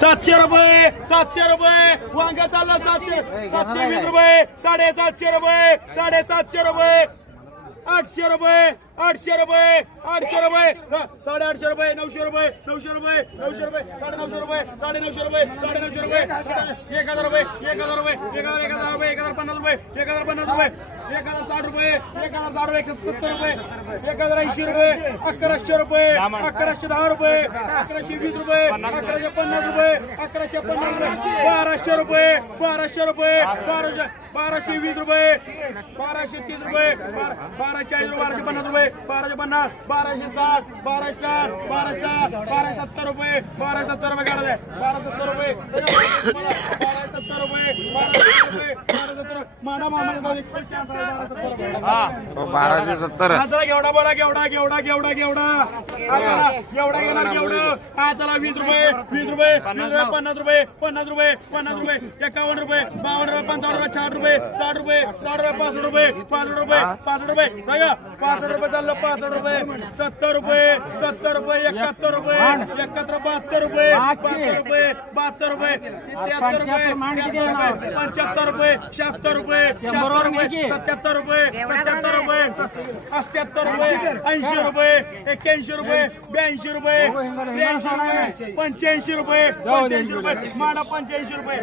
सातशे रुपये सातशे रुपये. वांगा चालला सातशे सातशे वीस रुपये. साडेसातशे रुपये साडेसातशे रुपये. आठशे रुपये आठशे रुपये आठशे रुपये. साडे आठशे रुपये नऊशे रुपये नऊशे रुपये नऊशे रुपये साडे नऊशे रुपये साडे नऊशे रुपये. साडे नऊशे रुपये एक हजार रुपये एक हजार रुपये एक हजार एक हजार रुपये एक हजार पन्नास रुपये एक हजार पन्नास रुपये. एक हजार साठ रुपये एक हजार साठ रुपये एकशे सत्तर रुपये एक हजार ऐंशी रुपये अकराशे रुपये अकराशे दहा रुपये अकराशे वीस रुपये अकराशे पन्नास रुपये अकराशे पन्नास रुपये बाराशे रुपये बाराशे रुपये बाराशे बाराशे वीस रुपये बाराशे तीस रुपये बाराशे चाळीस रुपये बाराशे पन्नास रुपये बाराशे पन्नास बाराशे साठ बाराशे साठ बाराशे साठ बाराशे सत्तर रुपये बाराशे सत्तर रुपये. काढायचे बारा सत्तर रुपये बाराशे सत्तर रुपये बाराशे रुपये बाराशे सत्तर बाराशे सत्तर घेवडा बोला घेवडा घेवडा घेवडा घेवडा. हा घेवडा घेणार घेवडं. हा चला वीस रुपये वीस रुपये पन्नास रुपये पन्नास रुपये पन्नास रुपये एकावन्न रुपये बावन्न रुपये पंचावन्न रुपये साठ रुपये साठ रुपये साठ रुपये पासष्ट रुपये पासष्ट रुपये पासष्ट रुपये. बघा पासष्ट रुपये चाललं पासष्ट रुपये. सत्तर रुपये सत्तर रुपये एकाहत्तर रुपये एकाहत्तर बहात्तर रुपये बहात्तर रुपये बहात्तर रुपये त्र्याहत्तर रुपये पंच्याहत्तर रुपये शहात्तर रुपये सत्याहत्तर रुपये सत्याहत्तर रुपये अठ्याहत्तर रुपये ऐंशी रुपये एक्क्याऐंशी रुपये ब्याऐंशी रुपये त्र्याऐंशी रुपये पंच्याऐंशी रुपये पंच्याऐंशी रुपये. माडा पंच्याऐंशी रुपये.